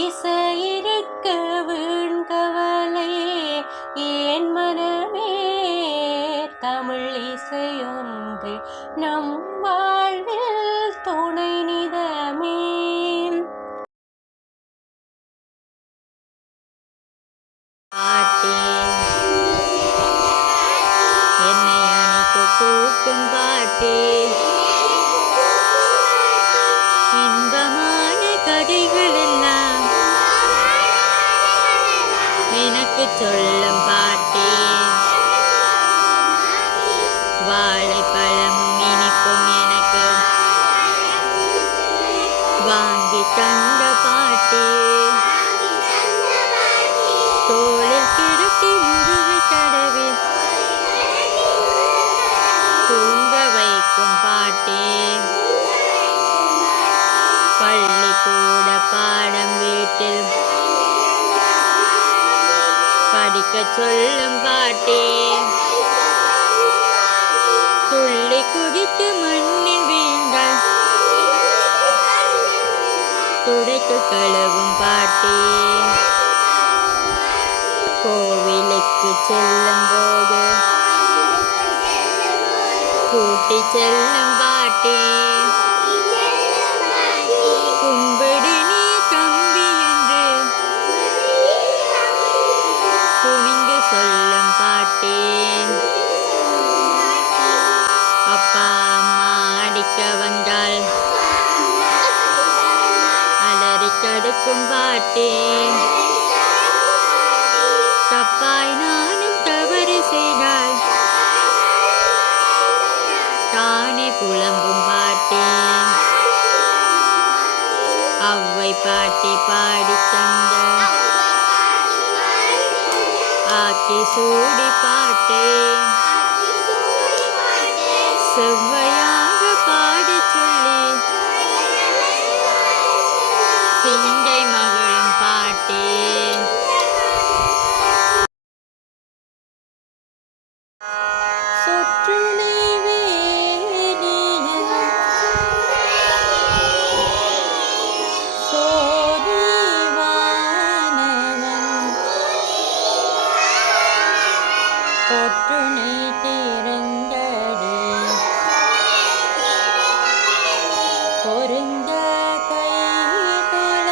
இசையிருக்க வீண்கவலை ஏன் மனமே, தமிழ் இசையொன்று நம் வாழ்வில் துணை நிதமே. என்னை அணைத்து கூட்டும் பாட்டே, இன்பமான கதைகள் எல்லாம் எனக்கு சொல்லும் பாட்டே, வாழைப்பழமும் இனிப்பும் எனக்கு வாங்கி தந்த பாட்டே, தோளில் கிடத்தி முதுகு தடவி தூங்க வைக்கும் பாட்டே, பள்ளிக்கூட பாடம் வீட்டில் படிக்க சொல்லும் பாட்டே, துள்ளி குதித்து மண்ணில் வீழ்ந்தால் துடைத்து கழுவும் பாட்டே, கோவிலுக்கு செல்லும் போது கூட்டி செல்லும் பாட்டே, கும்பிடு நீ தம்பி என்று குனிந்து சொல்லும் பாட்டே, அப்பா அம்மா அடிக்க வந்தால் அலறி தடுக்கும் பாட்டே, தப்பாய் நானும் தவறு செய்தால் தானே புலம்பும் பாட்டே, அவ்வை பாட்டி பாடி தந்த ஆக்கி சூடி பாட்டே, செவ்வையாக பாடி சொல்லி சிந்தை மகளும் பாட்டே, சொற்றுணை வேதியன் சோதிவானவன் பொற்றுணை திறந்தடி பொருந்த கைகள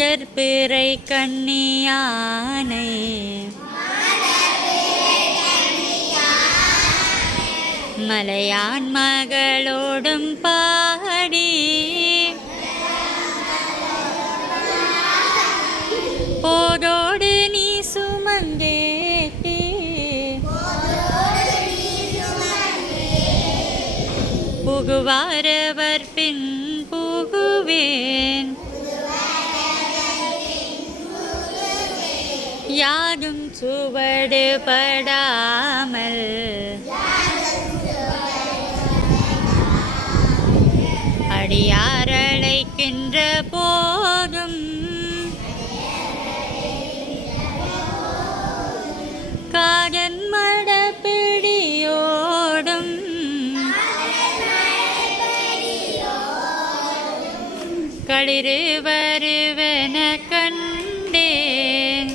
மாதர்பிறை கண்ணியானை மலையான் மகளோடும் பாடி போதோடு நீ சுமந்தேட்டி புகுவாரவர் பின் புகுவேன் யாதும் சுவடு படாமல் அடியாரழைக்கின்ற போதும் காதன் மடப்பிடியோடும் களிறு வருவன கண்டேன்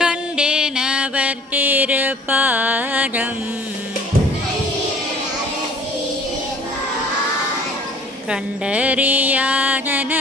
கண்டேன் அவர் திருப்பாதம் கண்டறியாதன